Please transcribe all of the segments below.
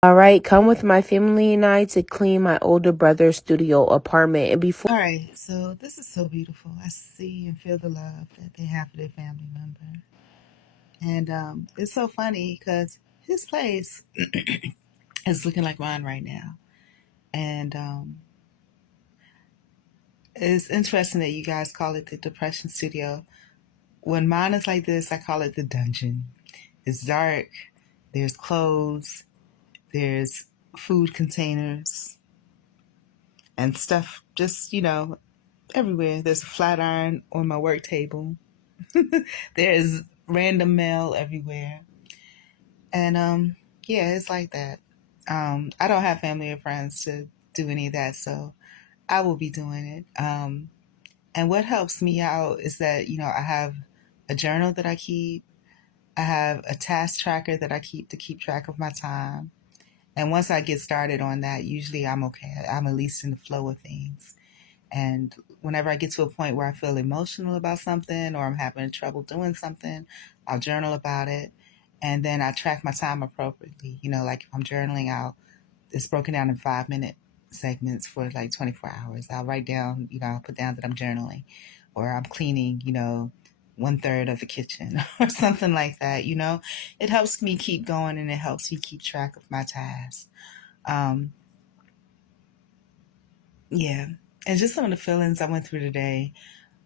All right, come with my family and I to clean my older brother's studio apartment. And before All right, so this is so beautiful. I see and feel the love that they have for their family member. And it's so funny because his place is looking like mine right now. And it's interesting that you guys call it the Depression Studio. When mine is like this, I call it the dungeon. It's dark, there's clothes, there's food containers, and stuff just, everywhere. There's a flat iron on my work table. There's random mail everywhere. And yeah, it's like that. I don't have family or friends to do any of that, so I will be doing it. And what helps me out is that, I have a journal that I keep. I have a task tracker that I keep to keep track of my time. And once I get started on that, usually I'm okay. I'm at least in the flow of things. And whenever I get to a point where I feel emotional about something or I'm having trouble doing something, I'll journal about it. And then I track my time appropriately. Like if I'm journaling, it's broken down in 5 minute segments for like 24 hours. I'll write down, I'll put down that I'm journaling or I'm cleaning, 1/3 of the kitchen or something like that. It helps me keep going and it helps me keep track of my tasks. Um, yeah. And just some of the feelings I went through today.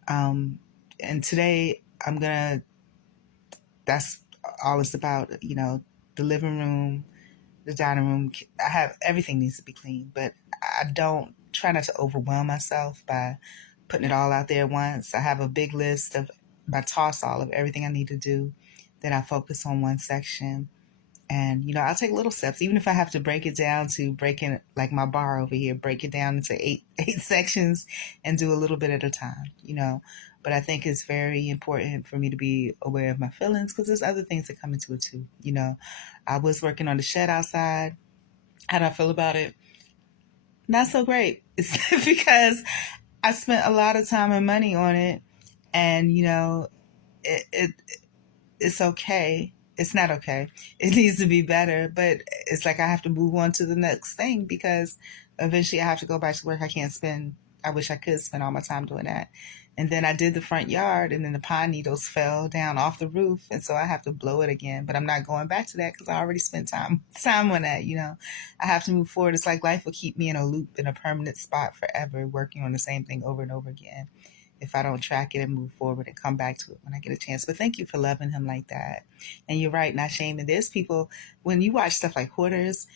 Um, and today that's all it's about, the living room, the dining room. I have everything needs to be clean, but I don't try not to overwhelm myself by putting it all out there at once. I have a big list of my toss all of everything I need to do. Then I focus on one section. And, I'll take little steps, even if I have to break it down to breaking like my bar over here, break it down into eight sections and do a little bit at a time. But I think it's very important for me to be aware of my feelings because there's other things that come into it too. I was working on the shed outside. How do I feel about it? Not so great. It's because I spent a lot of time and money on it, and it it's okay. It's not okay. It needs to be better, but it's like I have to move on to the next thing because eventually I have to go back to work. I wish I could spend all my time doing that. And then I did the front yard and then the pine needles fell down off the roof. And so I have to blow it again, but I'm not going back to that because I already spent time on that. I have to move forward. It's like life will keep me in a loop in a permanent spot forever, working on the same thing over and over again if I don't track it and move forward and come back to it when I get a chance. But thank you for loving him like that. And you're right, not shaming. There's people, when you watch stuff like Hoarders,